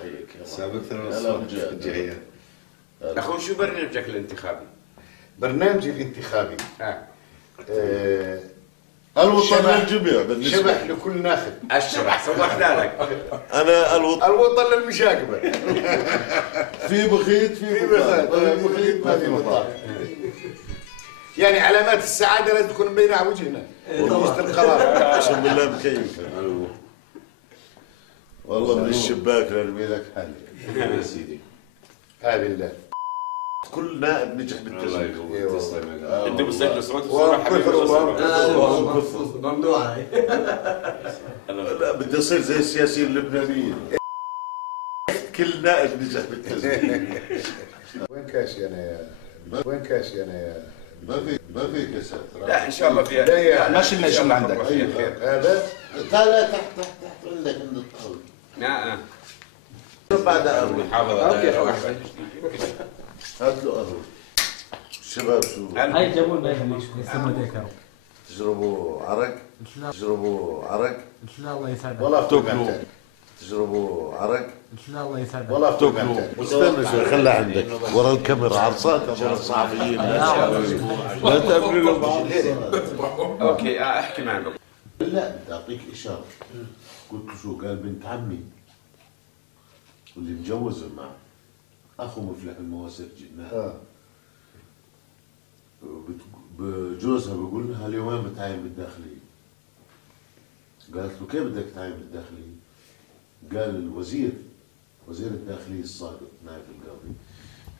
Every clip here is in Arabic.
يحييك. سابقا الجاية. اخوي شو برنامجك الانتخابي؟ برنامجي الانتخابي الوطن للجميع بالنسبة شبح لكل ناخب. اشرح سوحنا لك. أنا الوطن للمشاغبة. في بخيت في بخيت ما في بطاط. يعني علامات السعادة لازم تكون مبينة على وجهنا ونجلس القرار. أقسم بالله مكيف. والله من الشباك لارمي لك حالي يا سيدي. هذه الله. كل نائب نجح بالتسجيل. انت بتسجل صوت الصورة حبيبي. ممنوع هاي. لا بدي أصير زي السياسيين اللبنانيين. كل نائب نجح بالتسجيل. وين كاشي أنا يا وين كاشي أنا يا ما في كاسات. لا ان شاء الله فيها. لا يعني ما شلنا شو اللي عندك. هذا تعال تحت عندك عند الطاولة. نعم. بعد قهوة. محافظة. هات له قهوة. الشباب شو؟ هاي جابوا لنا يسموا ذيك تجربوا عرق؟ تجربوا عرق؟ لا الله يسعدك والله تاكلوا. تجربوا عرق؟ لا الله يسعدك والله تاكلوا. استنى شوي خلها عندك ورا الكاميرا عرصات ورا الصحفيين لا تقابلوا بعض. اوكي احكي معك. لا بدي اعطيك اشاره. قلت له شو؟ قال بنت عمي واللي مجوزه معه اخو مفلح المواسرجي بجوزها بقول لها اليومين بتعين بالداخليه. قالت له كيف بدك تعين بالداخليه؟ قال الوزير وزير الداخليه السابق نائب القاضي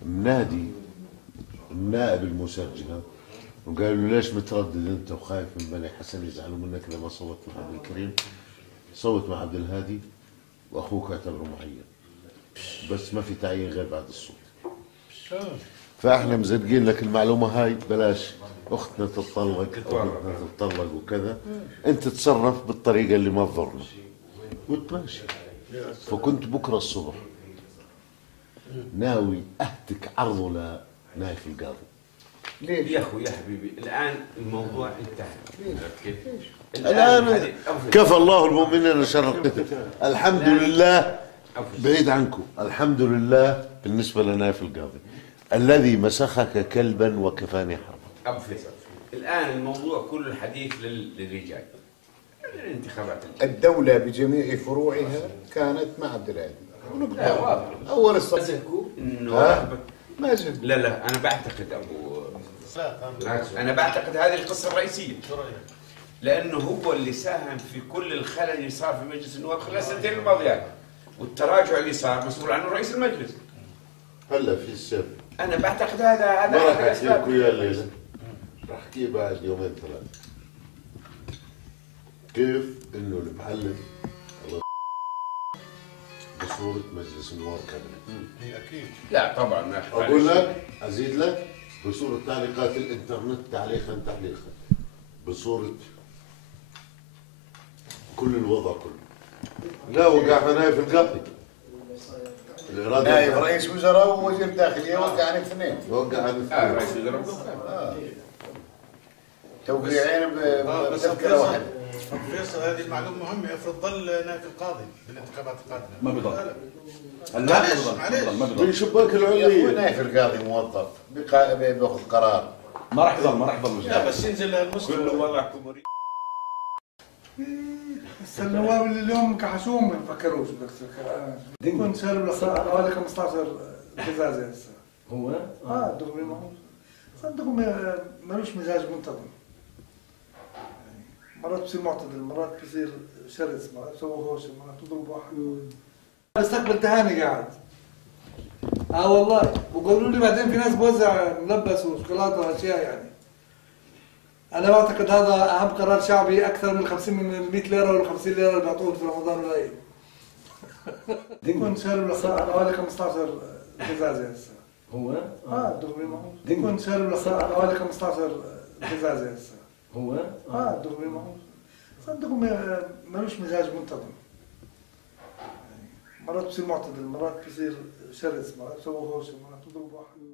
منادي النائب المسجله وقال له ليش متردد انت وخايف من بني حسن يزعلوا منك اذا ما صوت مع عبد الكريم؟ صوت مع عبد الهادي واخوك اعتبره معين بس ما في تعيين غير بعد الصوت. فاحنا مزرقين لك المعلومه هاي بلاش اختنا تتطلق اختنا تتطلق وكذا انت تتصرف بالطريقه اللي ما تضرنا وتماشي. فكنت بكره الصبح ناوي اهتك عرضه لنايف القاضي. ليش يا اخوي يا حبيبي الان الموضوع انتهى. كيف؟ الان كفى الله المؤمنين شر القتل. الحمد لله بعيد عنكم. الحمد لله بالنسبه لنايف القاضي الذي مسخك كلبا وكفاني حربا. ابو فيصل الان الموضوع كل الحديث للرجال. الانتخابات الدولة بجميع فروعها كانت مع عبد الهادي. أول الصف انه ما زال. لا انا بعتقد انا بعتقد هذه القصه الرئيسيه. لانه هو اللي ساهم في كل الخلل اللي صار في مجلس النواب خلال السنتين الماضيات والتراجع اللي صار مسؤول عنه رئيس المجلس. هلا في السر انا بعتقد هذا ما راح احد احكي لكم الاسباب. اياه الليله راح احكيه بعد يومين ثلاثه. كيف انه المحلل بصورة مجلس النواب كاملة. اكيد. لا طبعا ما أخفى اقول عليك. لك ازيد لك بصورة تعليقات الانترنت تعليقا بصورة كل الوضع كله. لا وقع نايف القاضي. نائب رئيس وزراء ووزير داخلية وقع عن الاثنين. وقع عن الاثنين. رئيس الوزراء توقيعين بتذكرة واحدة. فيصل هذه المعلومه مهمه. افرض ظل نائب القاضي بالانتخابات القادمه ما بيضل. لا معلش معلش. ما بيضل. من شباك يا أخوي العليا. نائب القاضي موظف بياخذ قرار. ما راح يضل مش لا بس ينزل المستوى. كل وضعكم بس النواب اللي اليوم كحشوهم ما بفكروش كنت شارب لصار حوالي 15 غزازه هسه هو دغري معه صدقوا مالوش مزاج منتظم. مرات بصير معتدل مرات بصير شرس مرات بسوي هوش مرات بضرب واحد. استقبل تهاني قاعد والله وقالوا لي بعدين في ناس بوزع ملبس وشوكولاته واشياء يعني. أنا بعتقد هذا أهم قرار شعبي أكثر من 50 من 100 ليرة ولا 50 ليرة اللي بيعطوهم في رمضان والعيد. كنت شارب لصار حوالي 15 غزازة هسه. هو دغري معه. كنت شارب لصار حوالي 15 غزازة هسه. هو دغري معه. صدقوا مالوش مزاج منتظم. مرات بصير معتدل مرات بصير شرس مرات بسوي هوش مرات بضرب واحد.